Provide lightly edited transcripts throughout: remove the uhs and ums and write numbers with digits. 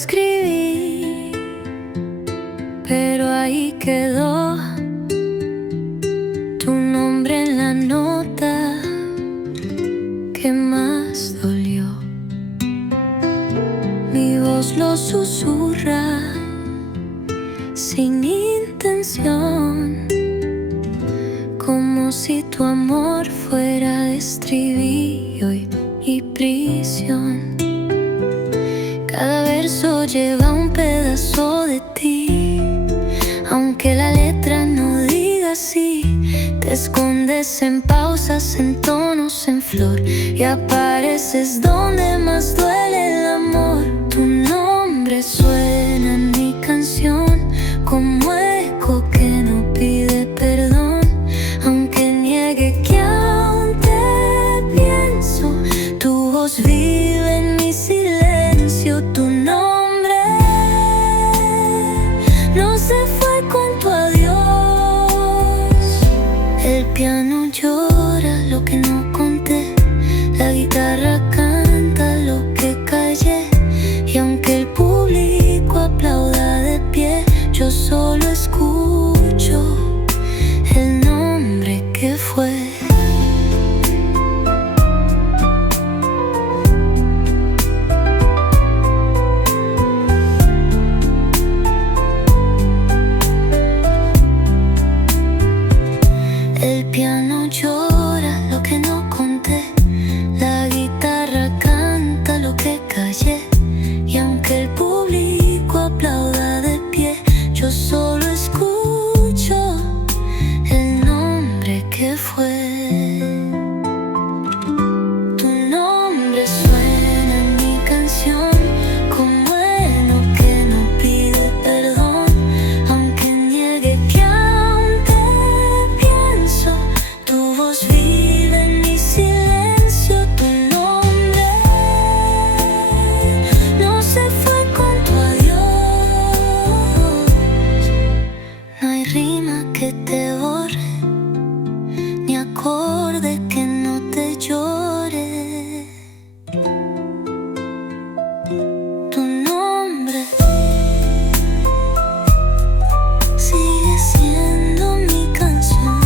escribí, pero ahí quedó tu nombre en la nota que más dolió. Mi voz lo susurra sin intención, como si tu amor fuera estribillo y prisión. Cada verso lleva un pedazo de ti, aunque la letra no diga así. Te escondes en pausas, en tonos, en flor, y apareces donde más duele el amor. Tu nombre suena en mi canción como eco que no pide perdón, aunque niegue que aún te pienso. Tu voz vive en mi silencio. Tu nombre no se fue con tu adiós. El piano llora lo que no conté, la guitarra canta lo que callé, y aunque el público aplauda de pie, yo solo escucho el nombre que fue. El piano llora lo que no conté, la guitarra canta lo que callé, y aunque el público aplauda de pie, yo solo escucho el nombre que fue. Tu nombre suena en mi canción como heno que no pide perdón, aunque niegue que aún te pienso. Tu voz vive en mi silencio. Tu nombre no se fue con tu adiós. No hay rima que te borre, ni acorde que no te llore. Tu nombre sigue siendo mi canción.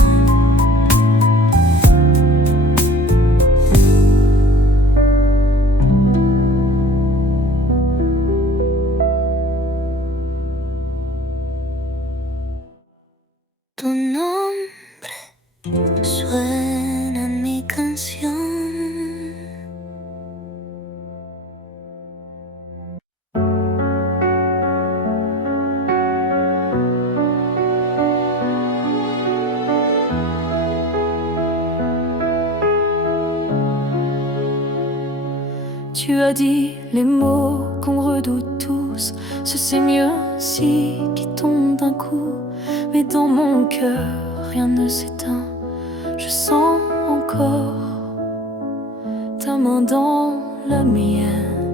Tu nombre suena en mi canción. Tu as dit les mots qu'on redoute tous, c'est mieux ainsi qui tombe d'un coup. Mais dans mon cœur, rien ne s'éteint. Je sens encore ta main dans la mienne.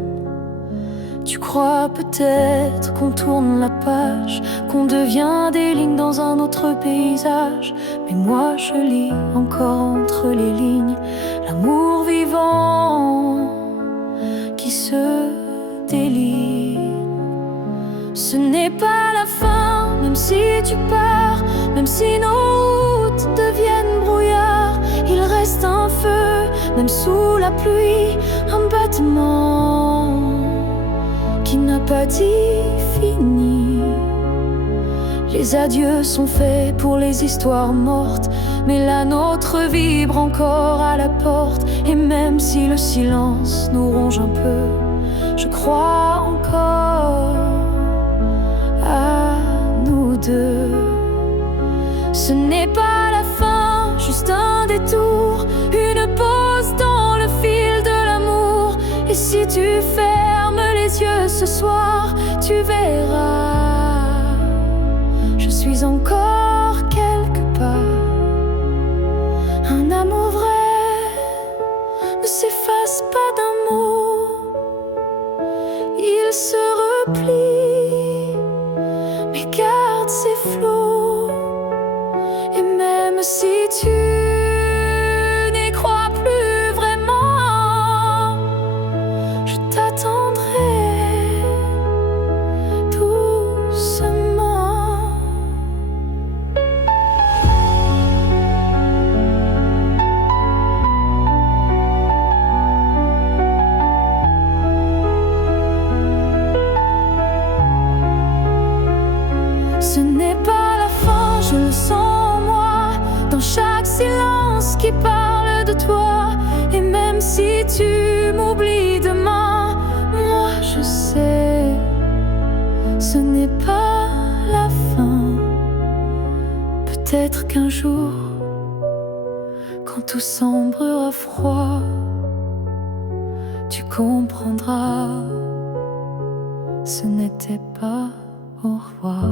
Tu crois peut-être qu'on tourne la page, qu'on devient des lignes dans un autre paysage. Mais moi je lis encore entre les lignes l'amour vivant qui se délie. Ce n'est pas la fin, même si tu pars, même si nos routes deviennent brouillard. Il reste un feu, même sous la pluie, un battement qui n'a pas dit fini. Les adieux sont faits pour les histoires mortes, mais la nôtre vibre encore à la porte. Et même si le silence nous ronge un peu, je crois encore à nous deux. Ce n'est pas la fin, juste un détour, une pause dans le fil de l'amour. Et si tu fermes les yeux ce soir, tu verras, je suis encore quelque part. Un amour vrai ne s'efface pas d'un mot, il se replie, mais garde ses flots. Et même si tu n'y crois plus vraiment, je t'attendrai si tu m'oublies demain, moi je sais, ce n'est pas la fin. Peut-être qu'un jour, quand tout semblera froid, tu comprendras, ce n'était pas au revoir.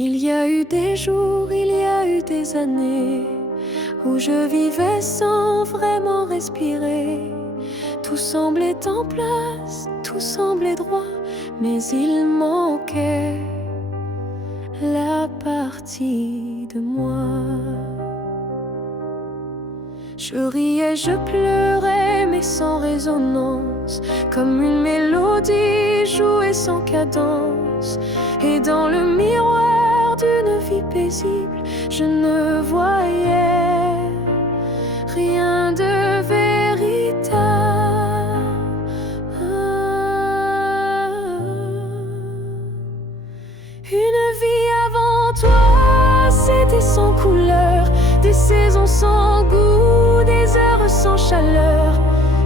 Il y a eu des jours, il y a eu des années où je vivais sans vraiment respirer. Tout semblait en place, tout semblait droit, mais il manquait la partie de moi. Je riais, je pleurais, mais sans résonance, comme une mélodie jouée sans cadence. Et dans le miroir d'une vie paisible, je ne voyais rien de véritable. Une vie avant toi, c'était sans couleur, des saisons sans goût, des heures sans chaleur.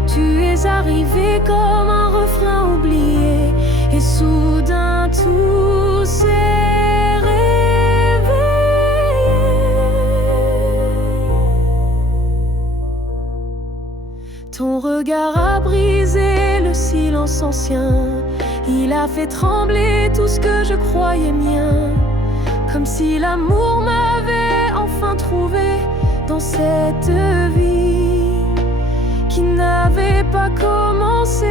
Tu es arrivé comme un refrain oublié, et soudain tout s'est réveillé. Ton regard a brisé le silence ancien, il a fait trembler tout ce que je croyais mien, comme si l'amour m'avait enfin trouvé dans cette vie qui n'avait pas commencé.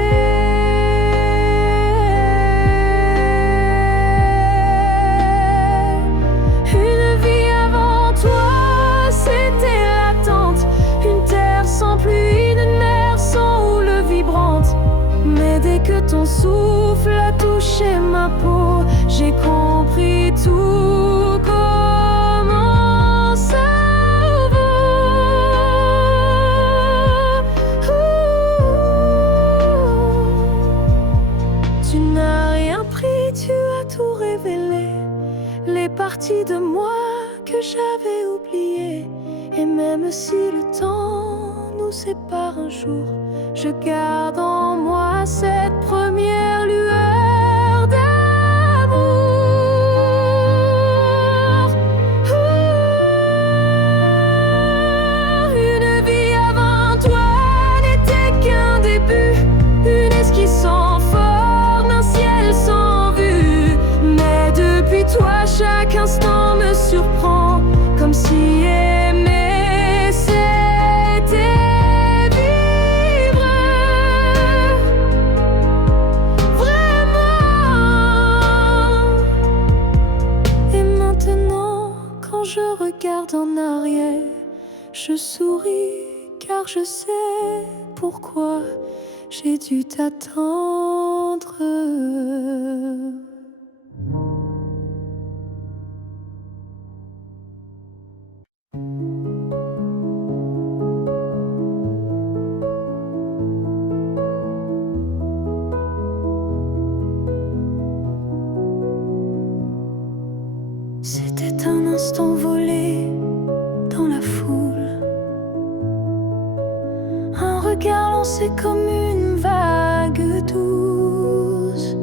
Une vie avant toi, c'était l'attente, une terre sans pluie, une mer sans houle vibrante. Mais dès que ton souffle a touché ma peau, j'ai compris tout comment ça vaut. Tu n'as rien pris, tu as tout révélé, les parties de moi que j'avais oubliées. Et même si le temps nous sépare un jour, je garde en moi cette première lueur d'amour. Une vie avant toi n'était qu'un début, une esquisse sans forme, un ciel sans vue. Mais depuis toi, chaque instant me surprend, comme si aimer c'était vivre vraiment. Et maintenant, quand je regarde en arrière, je souris car je sais pourquoi j'ai dû t'attendre. C'était un instant volé dans la foule, un regard lancé comme une vague douce.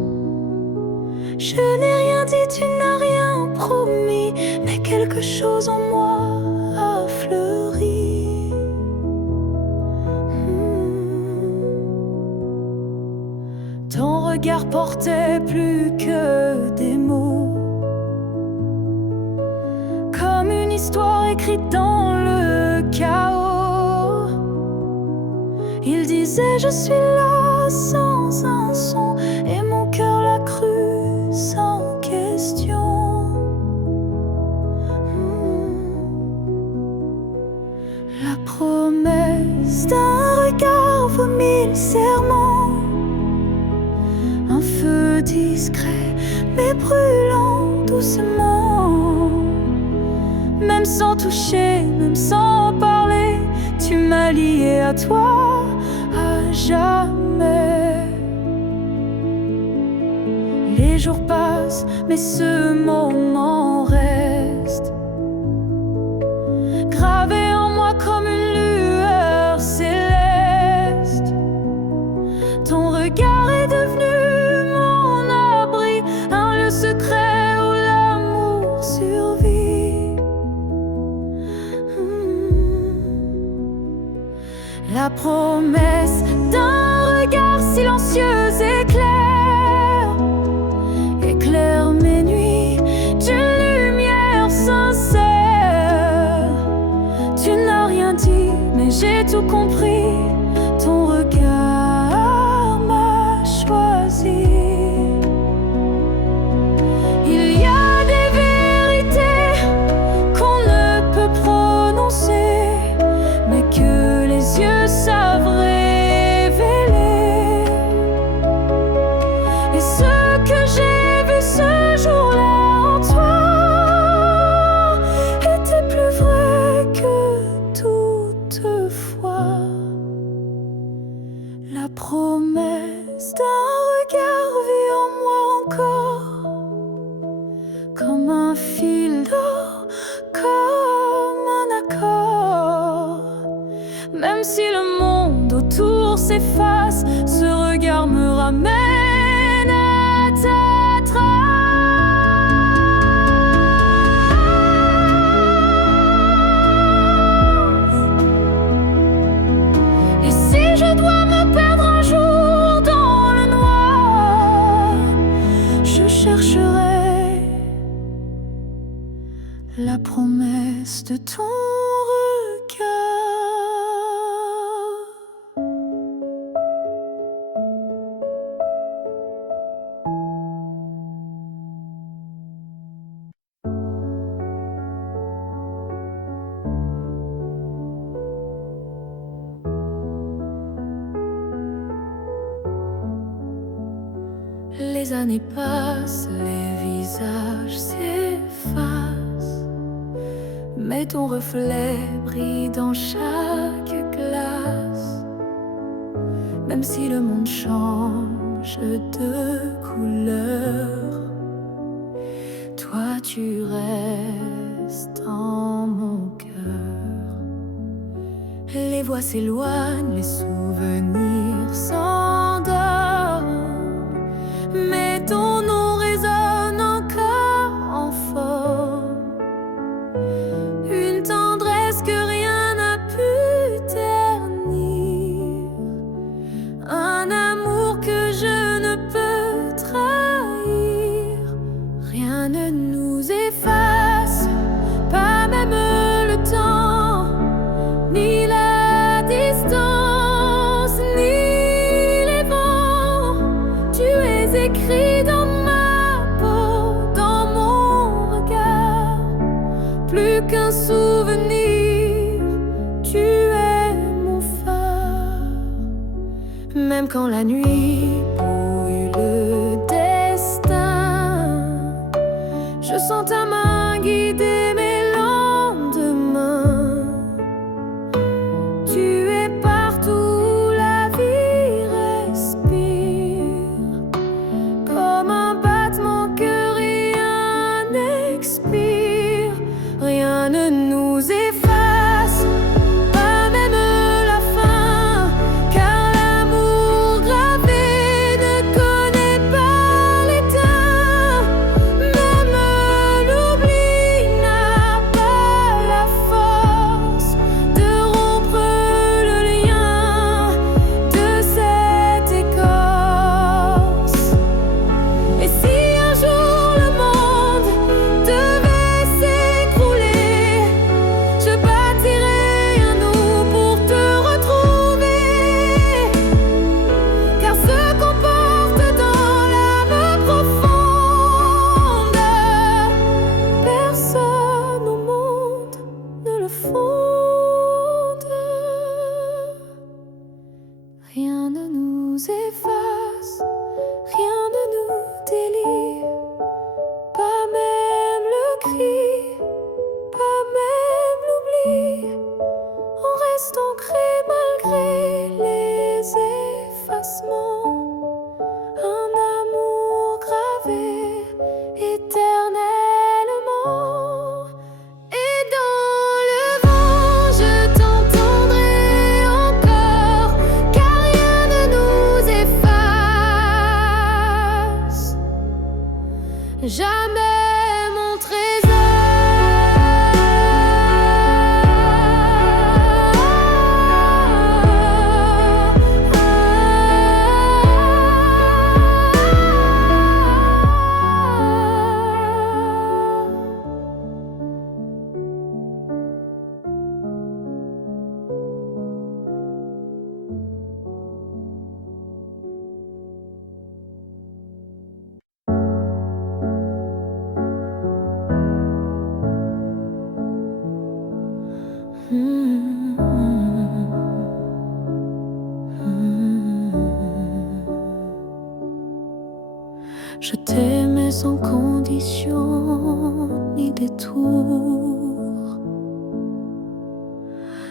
Je n'ai rien dit, tu n'as rien promis, mais quelque chose en moi a fleuri. Ton regard portait plus que des mots, comme une histoire écrite dans le chaos. Il disait je suis là sans un son, et mon cœur l'a cru sans question. La promesse d'un regard vaut 1000 serments, un feu discret mais brûlant doucement. Même sans toucher, même sans parler, tu m'as lié à toi à jamais. Les jours passent, mais ce moment reste gravé en moi comme une lueur céleste. Ton regard est devenu mon abri, un lieu secret où l'amour survit. La promesse d'un regard silencieux éclaire mes nuits d'une lumière sincère. Tu n'as rien dit, mais j'ai tout compris. Ton regard m'a choisi. Il y a des vérités qu'on ne peut prononcer, mais que les yeux savent révéler. Et ce que j'ai vu ce jour-là en toi était plus vrai que toutefois. La promesse d'un regard vit en moi encore, comme un fil d'or, comme un accord. Même si le monde autour s'efface, ce regard me ramène à ta trace. Et si je dois me perdre un jour dans le noir, je chercherai la promesse de ton regard. Les années passent, les visages s'effacent, mais ton reflet brille dans chaque glace. Même si le monde change de couleur, toi tu restes en mon cœur. Les voix s'éloignent, les souvenirs s'endorment, mais ton nom résonne encore en forme. Une tendresse que rien n'a pu ternir, un amour que je ne peux trahir. Rien ne nous efface, pas même le temps, ni la distance, ni les vents. Tu es écrit dans ma peau, dans mon regard. Plus qu'un souvenir, tu es mon phare. Même quand la nuit brouille le destin, je sens ta main guider mes lendemains. Tu es partout où la vie respire, comme un battement que rien n'expire. Rien ne nous efface, pas même la fin, car l'amour gravé ne connaît pas l'éteint. Même l'oubli n'a pas la force de rompre le lien de cette écorce. Et si un jour le monde devait s'écrouler, je bâtirai un nous pour te retrouver. Car ce qu'on porte dans l'âme profonde, personne au monde ne le fonde. Rien ne nous efface, rien ne nous délie. Je t'aimais sans condition ni détour,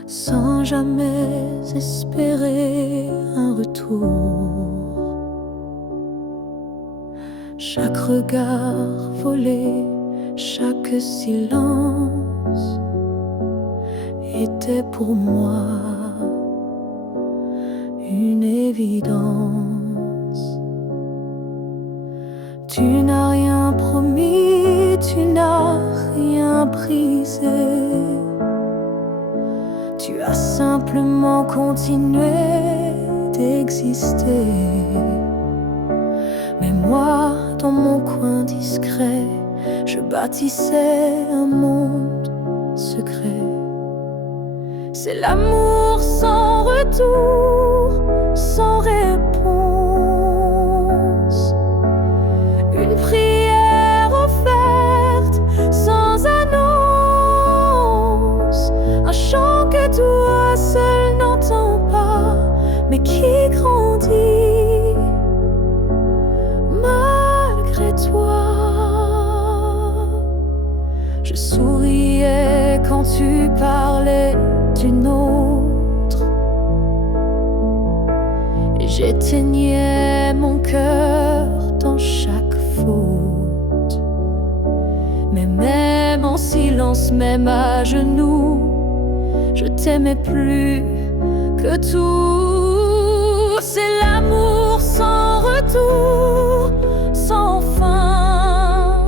sans jamais espérer un retour. Chaque regard volé, chaque silence était pour moi une évidence. Tu n'as rien promis, tu n'as rien brisé. Tu as simplement continué d'exister. Mais moi, dans mon coin discret, je bâtissais un monde secret. C'est l'amour sans retour, sans réponse. Une prière offerte sans annonce. Un chant que toi seul n'entends pas, mais qui grandit malgré toi. Je souriais quand tu parlais d'une autre. J'éteignais mon cœur dans chaque faute. Mais même en silence, même à genoux, je t'aimais plus que tout. C'est l'amour sans retour, sans fin.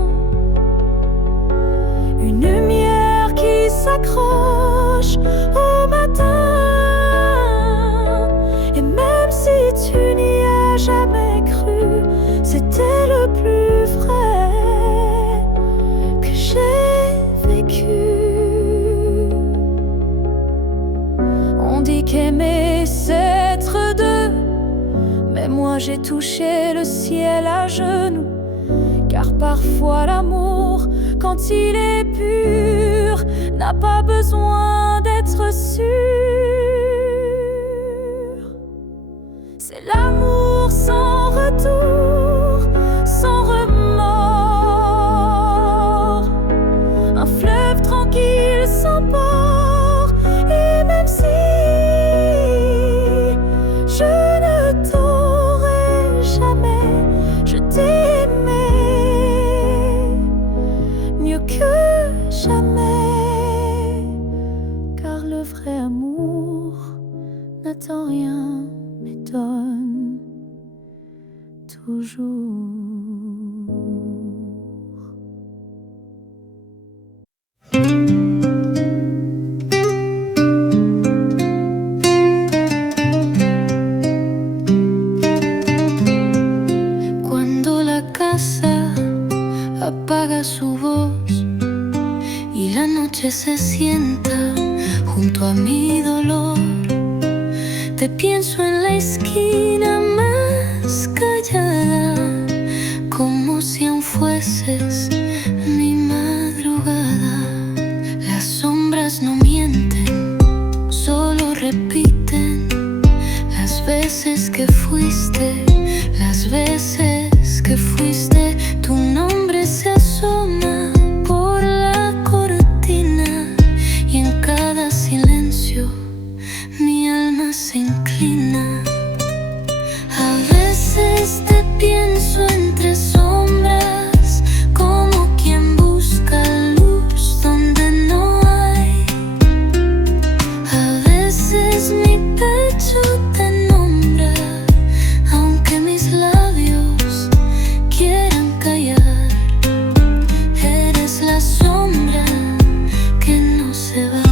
Une lumière qui s'accroche au matin. Et même si tu n'y as jamais cru, c'était le plus vrai que j'ai vécu. On dit qu'aimer c'est être deux, mais moi j'ai touché le ciel à genoux. Car parfois l'amour, quand il est pur, n'a pas besoin d'être sûr. C'est l'amour sans retour, sans remords. Un fleuve tranquille sans port. Et même si je ne t'aurai jamais, je t'ai aimé mieux que jamais. Car le vrai amour n'attend rien, mais donne toujours. Cuando la casa apaga su voz y la noche se sienta junto a mi dolor, te pienso en la esquina más callada, como si aún fueses mi madrugada. Las sombras no mienten, solo repiten las veces que fuiste, las veces que fuiste. Tu nombre se asoma por la cortina y en cada silencio mi alma se inclina. A veces te pienso entre sombras, como quien busca luz donde no hay. A veces mi pecho te nombra, aunque mis labios quieran callar. Eres la sombra que no se va.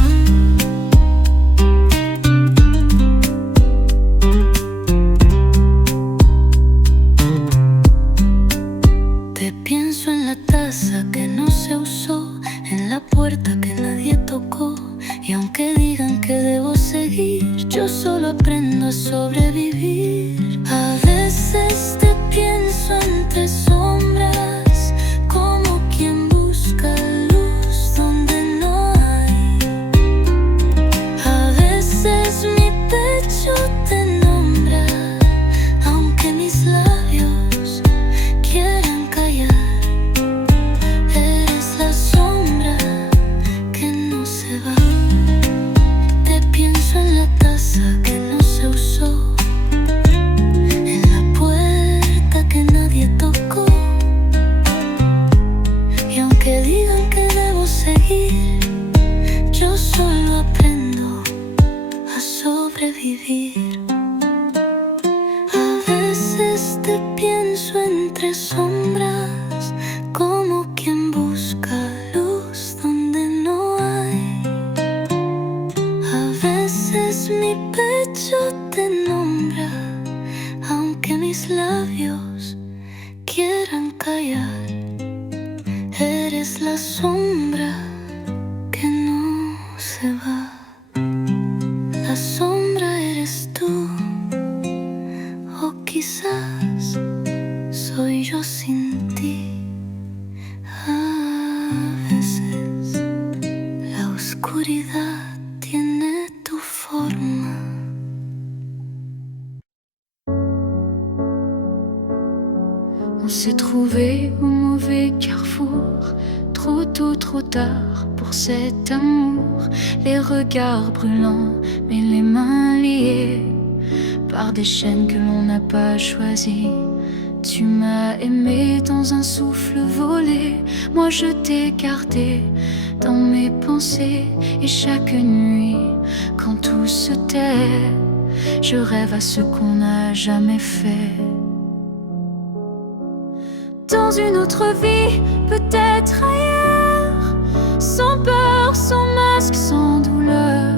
Te pienso en la taza que no se usó, en la puerta que nadie tocó. Y aunque digan que debo seguir, yo solo aprendo a sobrevivir. A veces te pienso entre sombras, como quien busca luz donde no hay. sobrevivir. A veces te pienso entre sombras, como quien busca luz donde no hay. A veces mi pecho te nombra, aunque mis labios quieran callar. Eres la sombra que no se va. La sombra eres tú, o quizás soy yo sin ti. A veces la oscuridad tiene tu forma. On s'est trouvé au mauvais carrefour, trop tôt, trop tard pour cet amour. Les regards brûlants, mais les mains liées par des chaînes que l'on n'a pas choisies. Tu m'as aimé dans un souffle volé, moi je t'ai gardé dans mes pensées. Et chaque nuit, quand tout se tait, je rêve à ce qu'on n'a jamais fait. Dans une autre vie, peut-être ailleurs, sans peur, sans masque, sans douleur,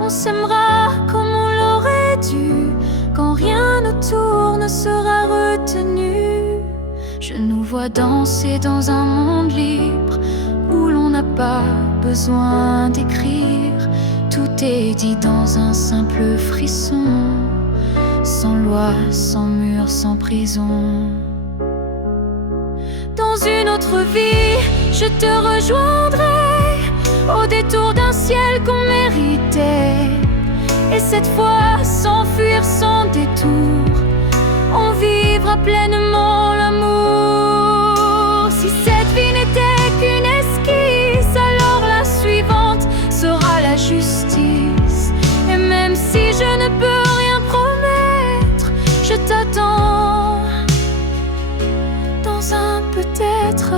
on s'aimera comme on l'aurait dû, quand rien autour ne sera retenu. Je nous vois danser dans un monde libre, où l'on n'a pas besoin d'écrire. Tout est dit dans un simple frisson, sans loi, sans mur, sans prison. Dans une autre vie, je te rejoindrai au détour d'un ciel qu'on méritait. Et cette fois, sans fuir, sans détour, on vivra pleinement l'amour. Si cette vie n'était qu'une esquisse, alors la suivante sera la justice. Et même si je ne peux rien promettre, je t'attends dans un peut-être.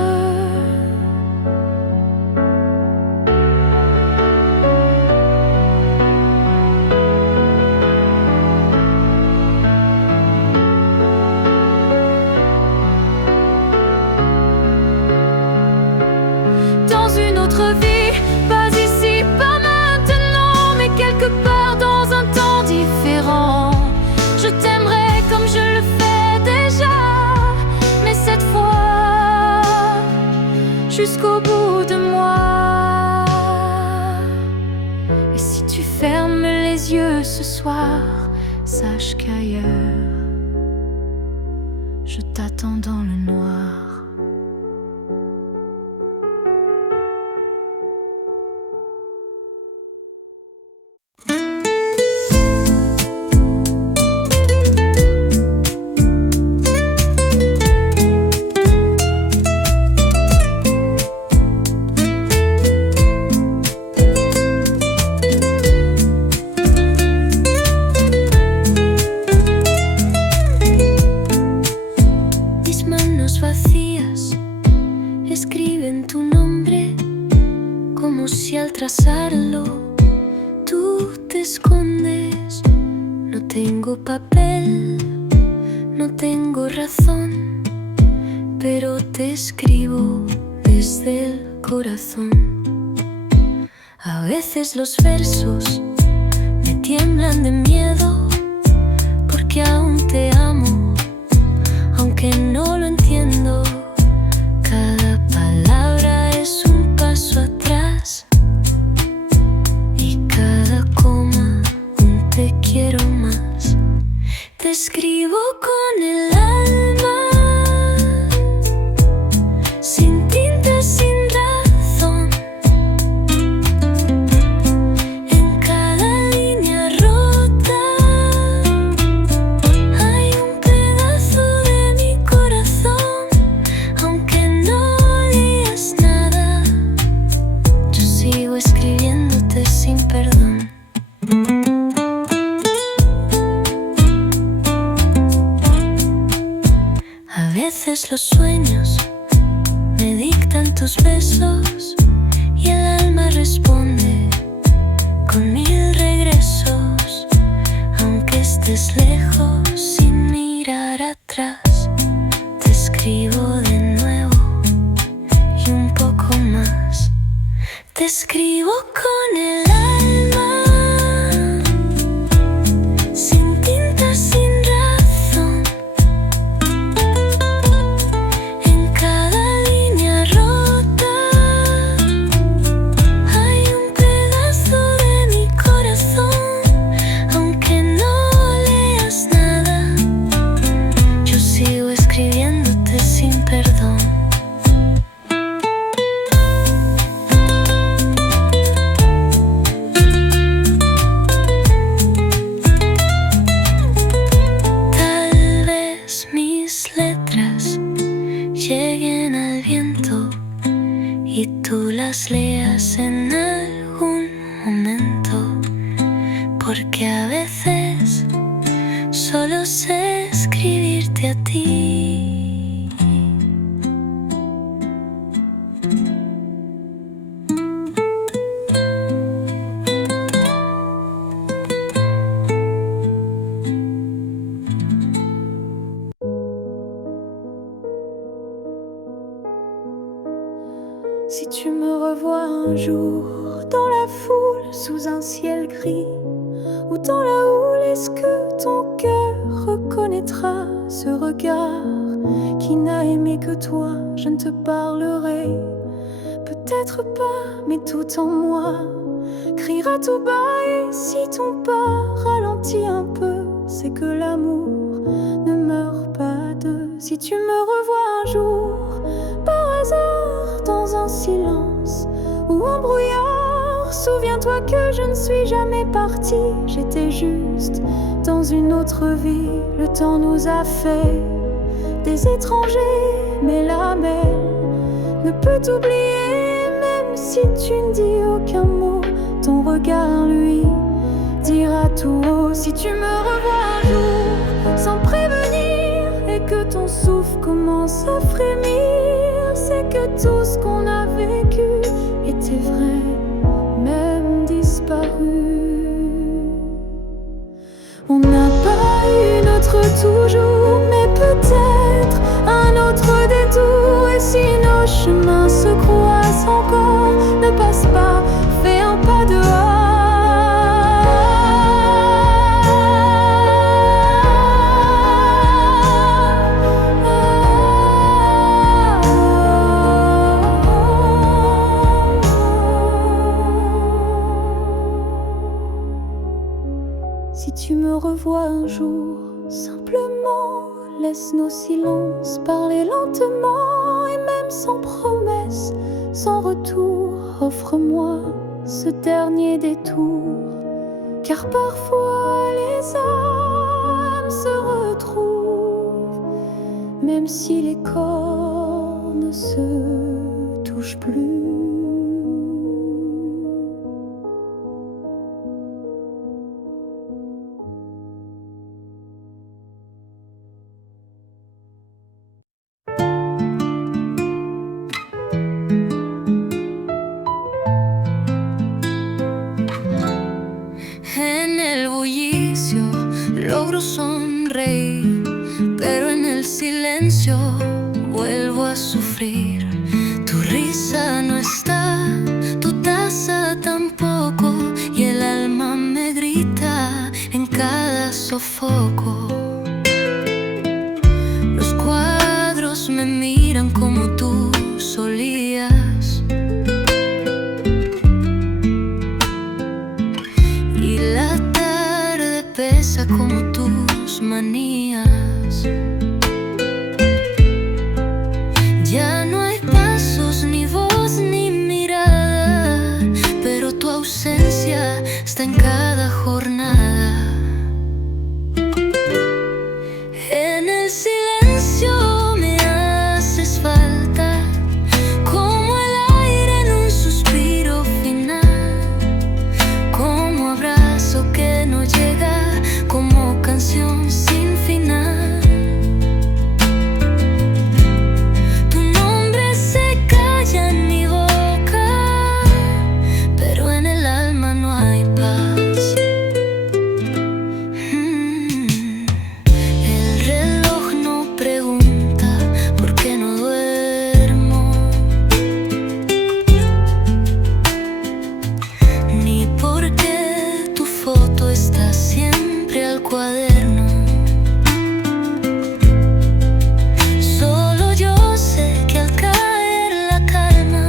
Dans une autre vie, pas ici, pas maintenant, mais quelque part dans un temps différent. Je t'aimerai comme je le fais déjà, mais cette fois jusqu'au bout de moi. Et si tu fermes les yeux ce soir, sache qu'ailleurs je t'attends dans le noir. Escriben tu nombre como si al trazarlo tú te escondes. No tengo papel, no tengo razón, pero te escribo desde el corazón. A veces los versos me tiemblan de miedo, porque aún te amo, aunque no lo entiendo. Cada palabra es un paso atrás y cada coma un te quiero más. Te escribo con el alma, sin tinta, sin razón. En cada línea rota hay un pedazo de mi corazón. Aunque no digas nada, yo sigo escribiéndote sin perdón. A veces los sueños me dictan tus besos y el alma responde con 1000 regresos. desde lejos sin mirar atrás. Te escribo de nuevo y un poco más. Te escribo con el alma, sin tinta, sin razón. En cada línea rota hay un pedazo de mi corazón. Aunque no leas nada, yo sigo escribiéndote sin perdón. Lleguen al viento y tú las leas en algún momento, porque a veces solo sé escribirte a ti. Si tu me revois un jour dans la foule, sous un ciel gris, ou dans la houle, est-ce que ton cœur reconnaîtra ce regard qui n'a aimé que toi? Je ne te parlerai peut-être pas, mais tout en moi criera tout bas. Et si ton pas ralentit un peu, c'est que l'amour ne meurt pas de. Si tu me revois un jour par hasard dans un silence ou un brouillard, souviens-toi que je ne suis jamais partie. J'étais juste dans une autre vie. Le temps nous a fait des étrangers, mais la mer ne peut t'oublier. Même si tu ne dis aucun mot, ton regard lui dira tout haut. Si tu me revois un jour sans prévenir et que ton souffle commence à frémir, c'est que tout ce qu'on a vécu était vrai, même disparu. On n'a pas eu notre toujours, mais peut-être un autre détour. Et si nos chemins se croisent encore, ne passe pas, fais un pas dehors. Si tu me revois un jour, simplement laisse nos silences parler lentement. Et même sans promesse, sans retour, offre-moi ce dernier détour. Car parfois les âmes se retrouvent, même si les corps ne se touchent plus. Logro sonreír, pero en el silencio vuelvo a sufrir. Tu risa no está, tu taza tampoco, y el alma me grita en cada sofoco. Los cuadros me miran como tú solías, y la tarde pesa como tus manías. Ya no hay pasos, ni voz, ni mirada, pero tu ausencia está en cada jornada. En el silencio me haces falta, como el aire en un suspiro final, como abrazo que no llega, como canción sin final. Tu nombre se calla en mi boca, pero en el alma no hay paz. cuaderno. Solo yo sé que al caer la calma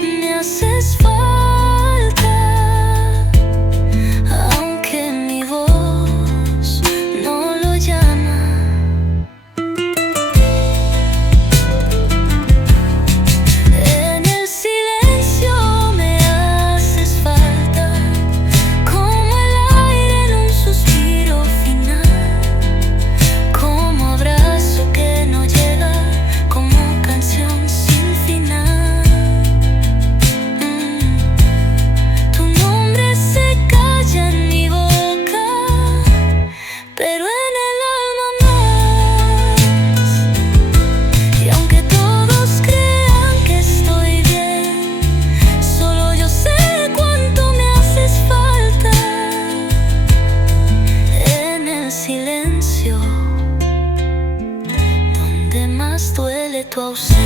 me haces falta, aunque mi voz no lo llama. En el silencio me haces falta, como el aire en un suspiro final, como abrazo que no llega, como canción sin final. Tu nombre se calla en mi boca, pero en el alma más. Y aunque todos crean que estoy bien, solo yo sé cuánto me haces falta. En el silencio, donde más duele tu ausencia.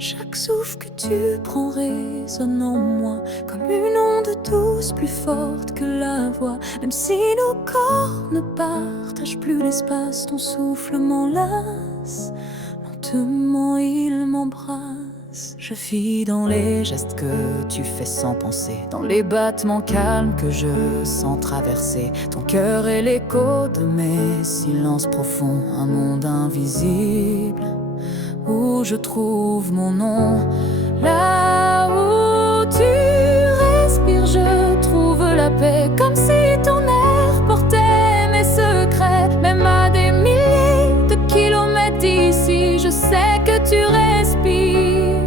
Chaque souffle que tu prends résonne en moi comme une onde douce plus forte que la voix. Même si nos corps ne partagent plus l'espace, ton souffle m'enlace, lentement il m'embrasse. Je vis dans les gestes que tu fais sans penser, dans les battements calmes que je sens traverser ton cœur et l'écho de mes silences profonds. Un monde invisible où je trouve mon nom. Là où tu respires, je trouve la paix, comme si ton air portait mes secrets. Même à des milliers de kilomètres d'ici, je sais que tu respires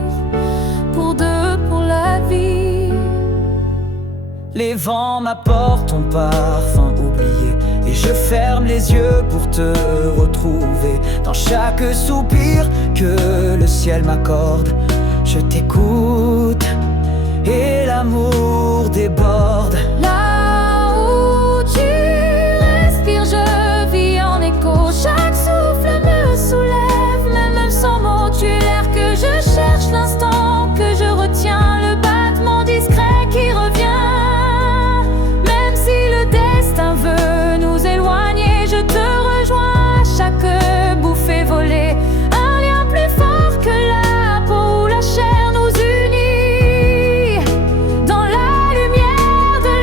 pour deux, pour la vie. Les vents m'apportent ton parfum oublié, et je ferme les yeux pour te retrouver. Dans chaque soupir que le ciel m'accorde, je t'écoute et l'amour déborde. Là où tu respires, je vis en écho. Chaque souffle me soulève, même sans mots. Tu es l'air que je cherche, l'instant que je retiens, le battement discret qui revient. Même si le destin veut nous éloigner, je te rejoins à chaque bouffée volée. Un lien plus fort que la peau ou la chair nous unit dans la lumière de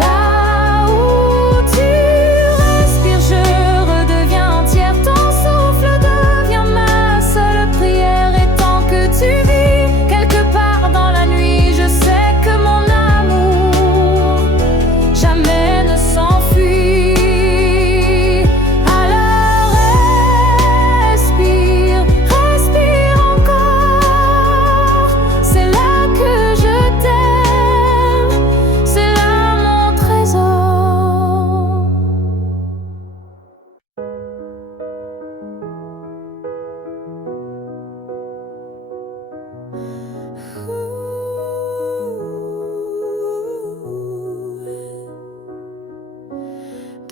Là où tu respires, je redeviens entière. Ton souffle devient ma seule prière. Et tant que tu vis quelque part dans la nuit, je sais que mon amour jamais ne s'enfuit. Alors respire, respire encore. C'est là que je t'aime, c'est là mon trésor.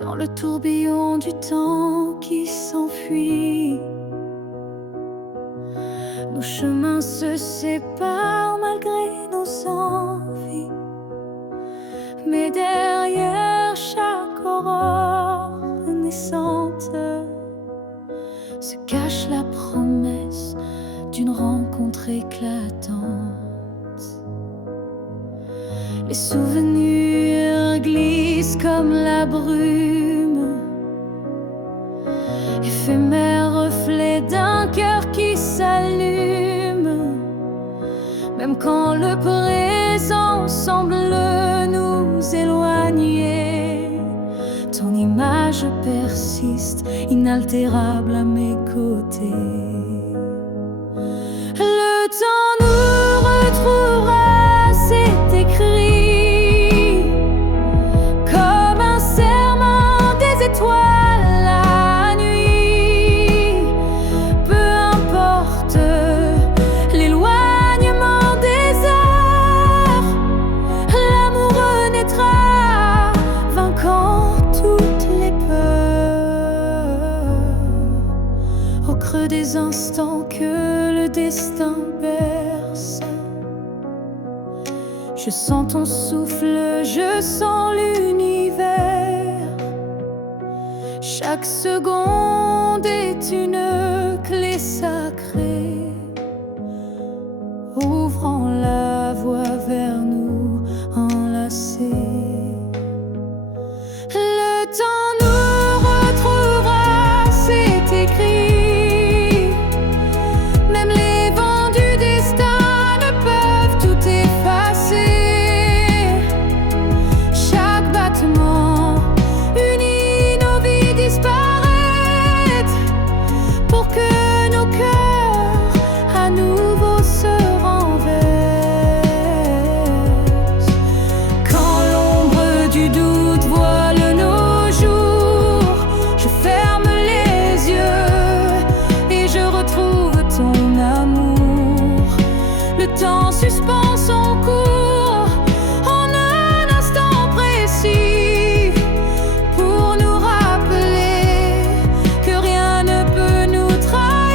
Dans le tourbillon du temps qui s'enfuit, nos chemins se séparent malgré nos envies. Mais derrière chaque aurore naissante se cache la promesse d'une rencontre éclatante. Les souvenirs glissent comme la brume, éphémère reflet d'un cœur qui s'allume. même quand le présent semble nous éloigner. Ton image persiste, inaltérable à mes côtés. Le temps nous retrouvera, c'est écrit, comme un serment des étoiles la nuit. Peu importe l'éloignement des heures, l'amour renaîtra, vainquant toutes les peurs. Au creux des instants que le destin berce, je sens ton souffle, je sens l'univers. Chaque seconde est une clé sacrée, ouvrant la voie vers nous enlacés. Le temps nous retrouvera, c'est écrit, même les vents du destin ne peuvent tout effacer. Chaque battement unit nos vies disparaître, pour que nos cœurs à nouveau se renversent. Quand l'ombre du doute voile nos jours, je ferme les yeux et je retrouve ton amour. Le temps suspend son cours en un instant précis, pour nous rappeler que rien ne peut nous trahir.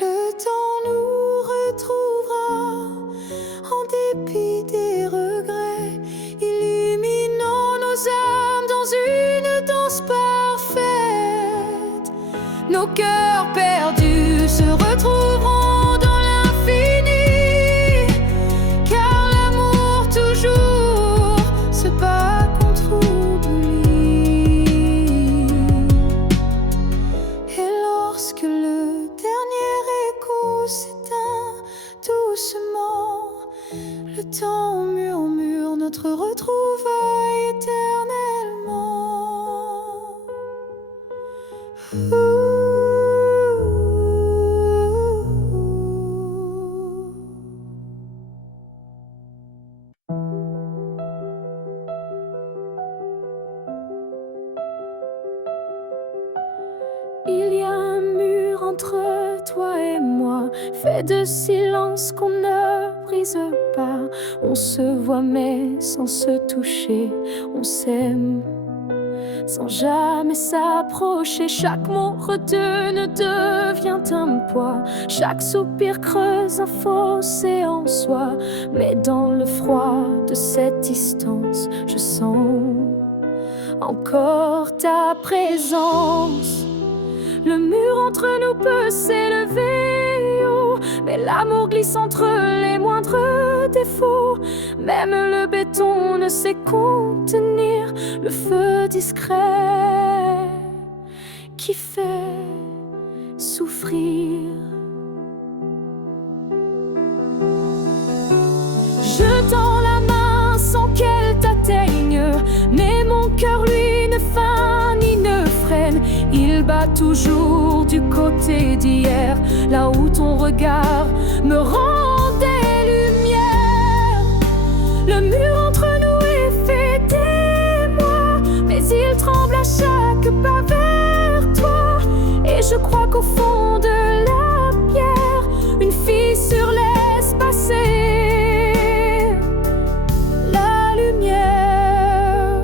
Le temps nous retrouvera en dépit des regrets, illuminant nos âmes dans une danse parfaite. Nos cœurs perdus se retrouveront dans l'infini, car l'amour toujours se bat contre oubli. Et lorsque le dernier écho s'éteint doucement, le temps murmure notre retrouvaille éternellement. Il y a un mur entre toi et moi, fait de silence qu'on ne brise pas. On se voit mais sans se toucher, on s'aime sans jamais s'approcher. Chaque mot retenu devient un poids, chaque soupir creuse un fossé en soi. Mais dans le froid de cette distance, je sens encore ta présence. Le mur entre nous peut s'élever haut, mais l'amour glisse entre les moindres défauts. Même le béton ne sait contenir le feu discret qui fait souffrir. Je tends la main sans qu'elle t'atteigne, mais mon cœur lui ne feint ni ne freine. Il bat toujours du côté d'hier, là où ton regard me rend des lumières. Le mur entre nous est fait d'émoi, mais il tremble à chaque pas vers toi. Et je crois qu'au fond de la pierre, une fissure laisse passer la lumière.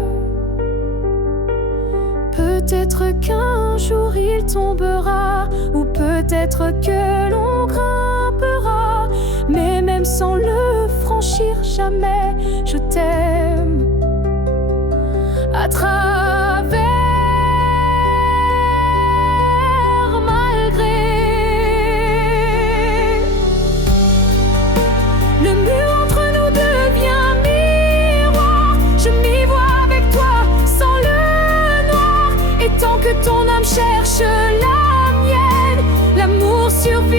Peut-être qu'un jour il tombera, ou peut-être que l'on grimpera, mais même sans le franchir jamais, je t'aime à travers, malgré. Le mur entre nous devient miroir, je m'y vois avec toi sans le noir. Et tant que ton âme cherche la mienne, l'amour survit.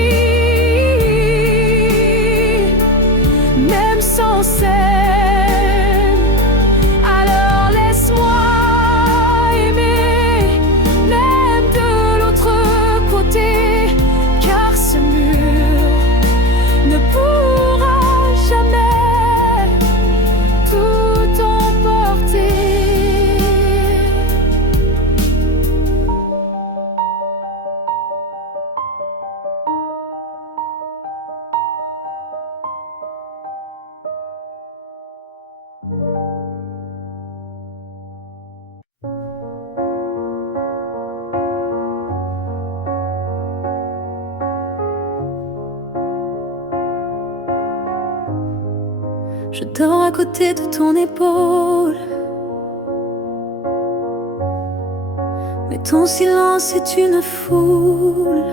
Je dors à côté de ton épaule, mais ton silence est une foule.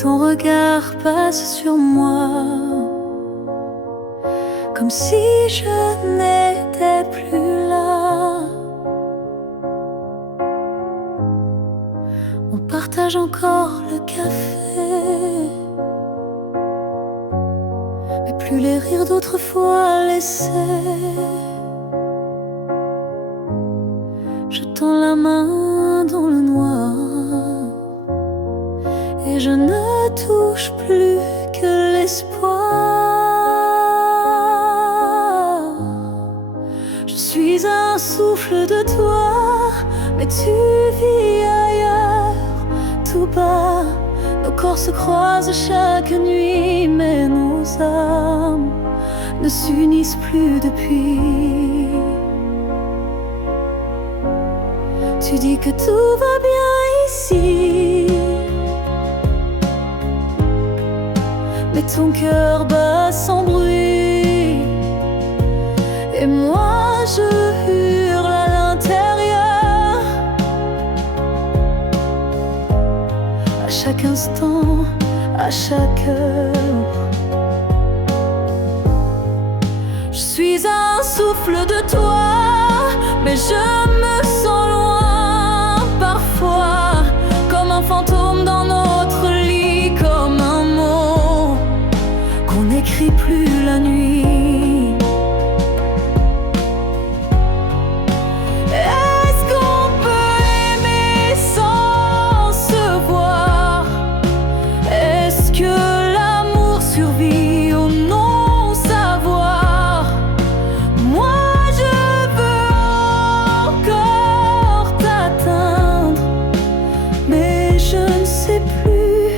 Ton regard passe sur moi, comme si je n'étais plus là. On partage encore le café, mais plus les rires d'autrefois laissés. Je tends la main dans le noir et je ne touche plus que l'espoir. Je suis un souffle de toi, mais tu vis ailleurs, tout bas. Nos corps se croisent chaque nuit, mais nos âmes ne s'unissent plus depuis. Tu dis que tout va bien ici, mais ton cœur bat sans bruit, et moi je hurle à l'intérieur. À chaque instant, à chaque heure, je suis un souffle de toi, mais je me sens loin parfois, comme un fantôme dans notre lit, comme un mot qu'on n'écrit plus la nuit. Est-ce qu'on peut aimer sans se voir? Est-ce que l'amour survit au non-savoir? Moi je veux encore t'atteindre, mais je ne sais plus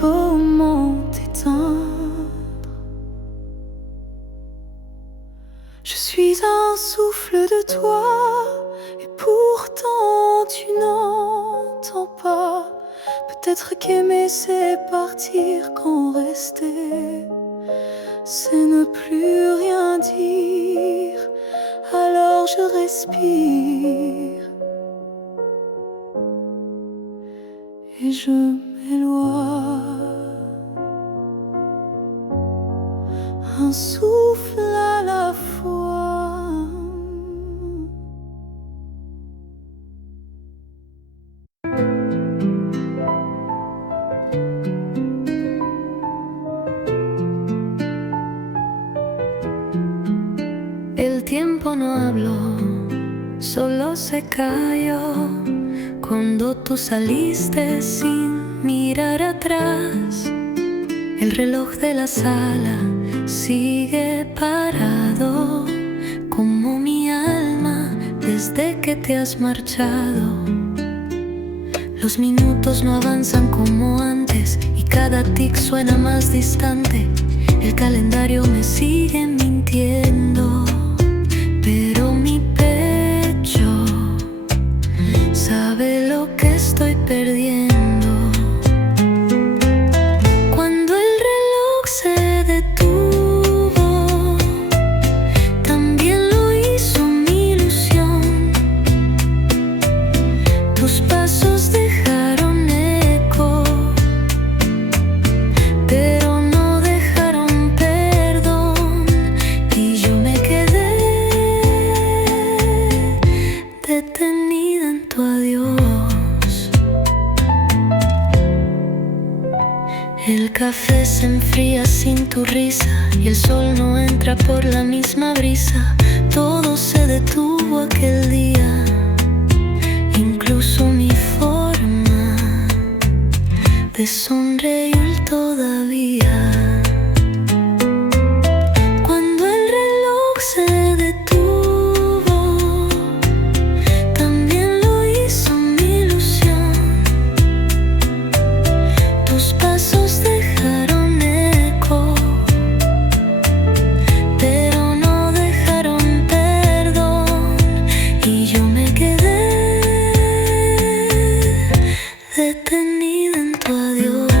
comment t'éteindre. Je suis un souffle de toi, et pourtant tu n'entends pas. Peut-être qu'aimer c'est partir, quand rester c'est ne plus rien dire. Alors je respire et je m'éloigne. Un souffle à la fois. El tiempo no habló, solo se cayó cuando tú saliste sin mirar atrás. El reloj de la sala sigue parado, como mi alma desde que te has marchado. Los minutos no avanzan como antes y cada tic suena más distante. El calendario me sigue mintiendo, pero mi pecho sabe lo que estoy perdiendo. Cuando el reloj se detuvo, también lo hizo mi ilusión. Tus pasos dejaron eco, pero no dejaron perdón, y yo me quedé detenida en tu adiós. El café se enfría sin tu risa y el sol no entra por la misma brisa. Todo se detuvo aquel día, incluso mi forma de sonreír todavía. Cuando el reloj se detuvo, también lo hizo mi ilusión. Tus pasos dejaron eco, pero no dejaron perdón, y yo me quedé detenida en tu adiós.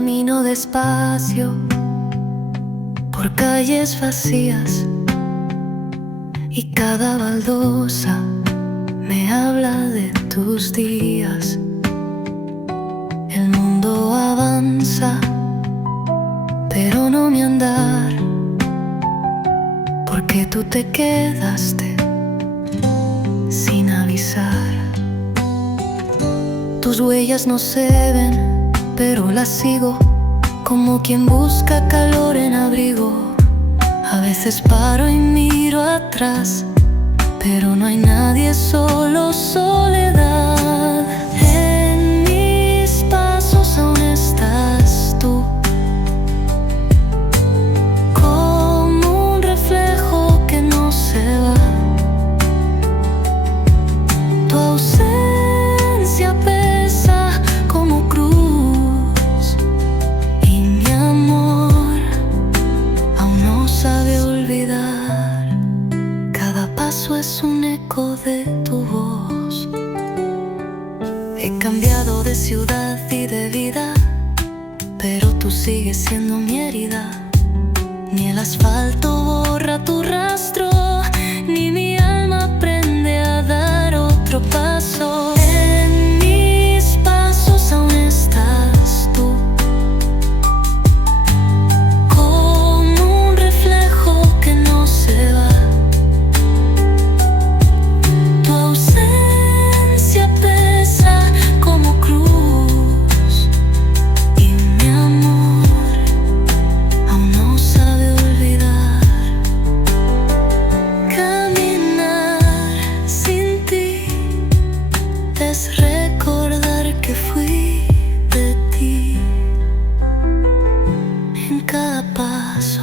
Camino despacio por calles vacías y cada baldosa me habla de tus días. El mundo avanza, pero no mi andar, porque tú te quedaste sin avisar. Tus huellas no se ven, pero las sigo como quien busca calor en abrigo. A veces paro y miro atrás, pero no hay nadie, solo soledad. En mis pasos aún estás tú, como un reflejo que no se va. Tu ausencia pesa como cruz y mi amor aún no sabe olvidar. Cada paso es un eco de tu voz. He cambiado de ciudad y de vida, pero tú sigues siendo mi herida. Ni el asfalto borra tu rastro, ni mi alma aprende a dar otro paso. En mis pasos aún estás tú, como un reflejo que no se va. Tu ausencia pesa como cruz y mi amor aún no sabe olvidar. Caminar sin ti es recordar que fui de ti. En cada paso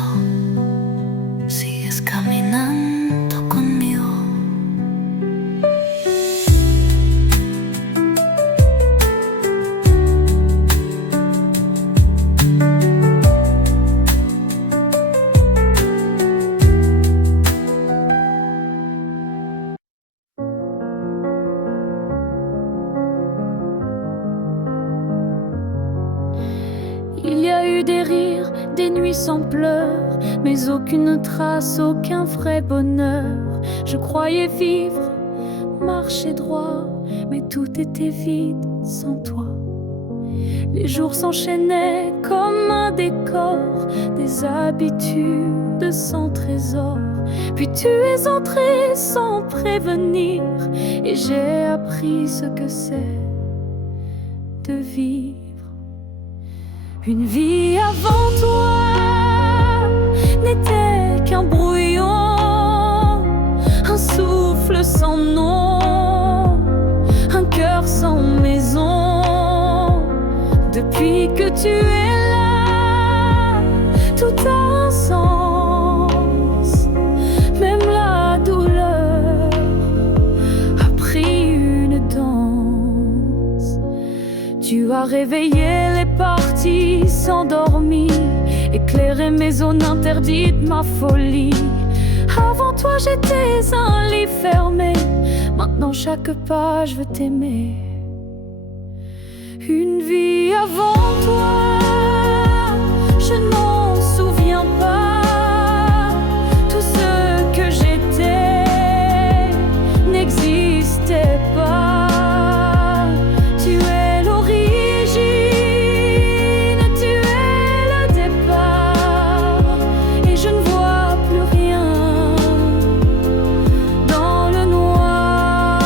sigues caminando conmigo. Il y a eu des rires, des nuits sans pleurs, mais aucune trace, aucun vrai bonheur. Je croyais vivre, marcher droit, mais tout était vide sans toi. Les jours s'enchaînaient comme un décor, des habitudes sans trésor. Puis tu es entré sans prévenir, et j'ai appris ce que c'est de vivre. Une vie avant toi n'était qu'un brouillon, un souffle sans nom, un cœur sans maison. Depuis que tu es là, tout a un sens. Même la douleur a pris une danse. Tu as réveillé les parties s'endormir, éclairer mes zones interdites, ma folie. Avant toi j'étais un livre fermé, maintenant chaque page veut t'aimer. Une vie avant toi, je ne m'en souviens pas. Tout ce que j'étais n'existait pas. Tu es l'origine, tu es le départ, et je ne vois plus rien dans le noir.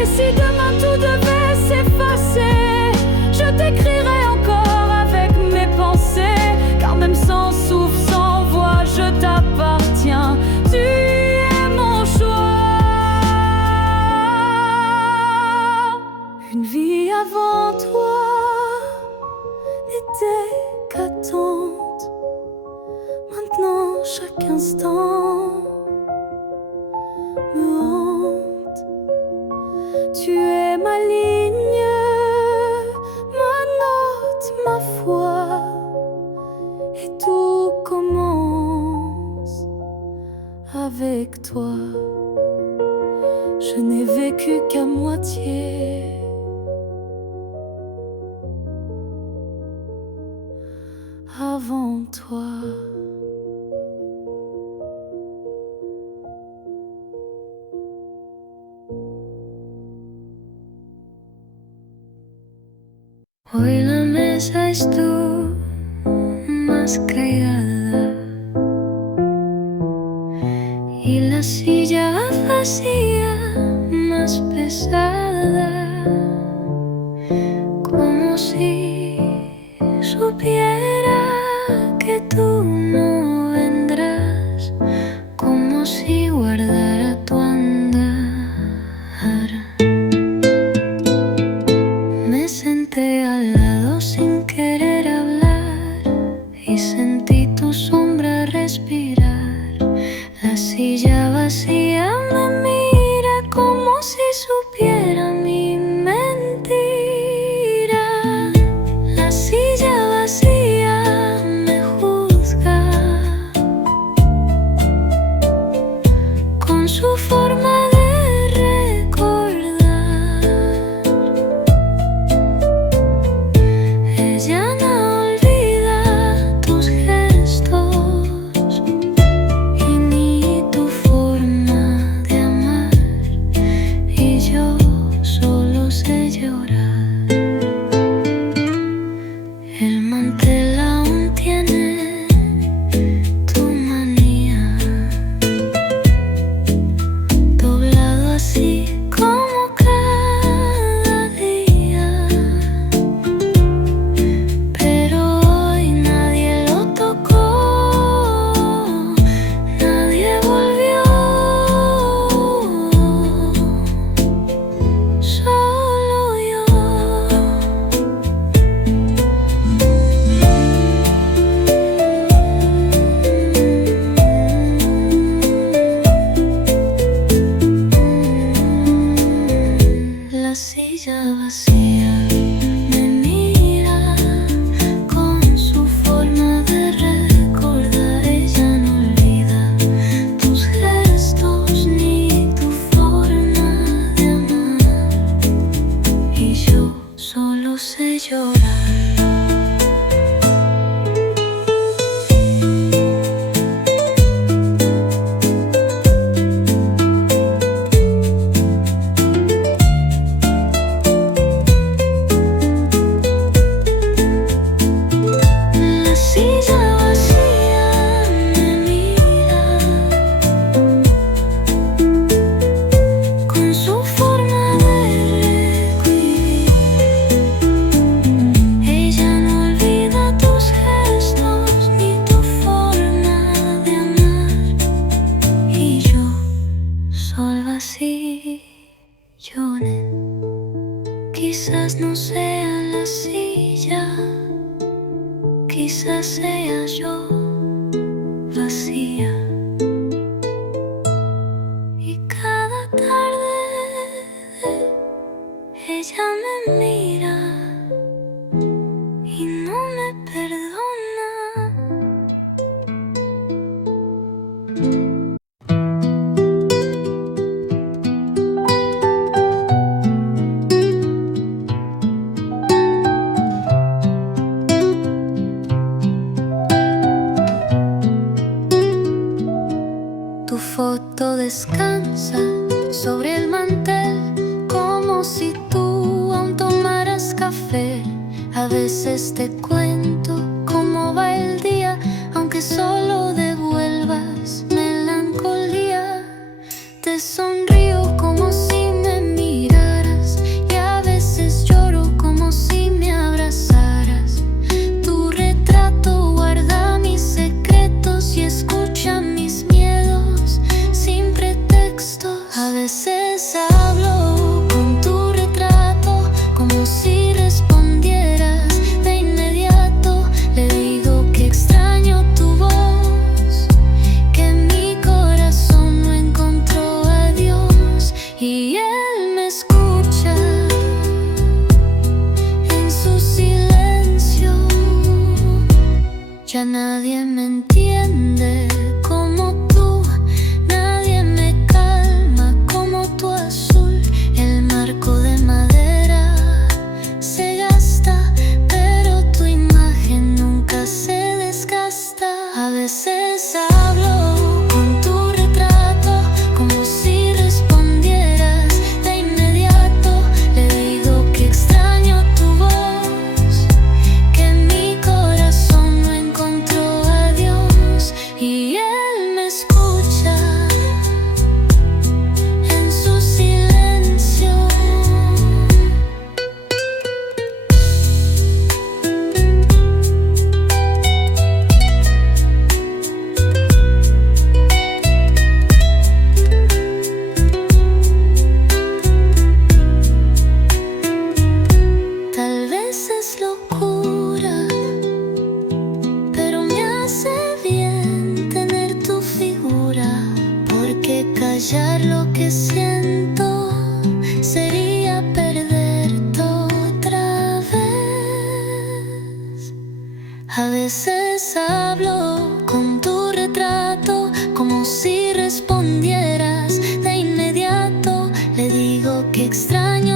Et si demain tout devait s'effacer, je t'écrirai encore avec mes pensées, car même sans souffle, sans voix, je t'appartiens. Tu es mon choix. Une vie avant toi n'était qu'attente. Maintenant chaque instant me hante. Tu es ma ligne, ma note, ma foi, et tout commence avec toi. Je n'ai vécu qu'à moitié. en toi. Hoy la mesa estuvo más cargada y la silla vacía más pesada, como si supiera que tú no vendrás, como si guardara tu andar. Me senté al lado sin querer hablar y sentí tu sombra respirar. La silla vacía me mira como si supiera mi mentira. La silla vacía me juzga con su forma de recordar. Ella no olvida tus gestos y ni tu forma de amar, y yo solo sé llorar. El mantel aún tiene tu manía, doblado así como cada día, pero hoy nadie lo tocó, nadie volvió, solo yo. La silla vacía me mira con su forma de recordar. Ella no olvida tus gestos ni tu forma de amar, y yo solo sé llorar. La silla vacía me mira con su forma de reír. Ella no olvida tus gestos ni tu forma de amar, y yo solo así lloré. Quizás no sea la silla, quizás sea yo vacía, y cada tarde ella me mira y no me perdona. Tu foto descansa sobre el mantel como si tú aún tomaras café. A veces te cuento cómo va el día, aunque solo devuelvas melancolía. Te sonrío como si me miraras, y a veces lloro como si me abrazaras. Tu retrato guarda mis secretos y escucha mis miedos sin pretextos. A veces hablo con tu retrato como si respondieras de inmediato. Le digo que extraño tu voz, que mi corazón no encontró a Dios, y él me escucha en su silencio. Ya nadie me entiende como tú, nadie me calma como tu azul. El marco de madera se gasta, pero tu imagen nunca se desgasta. extraño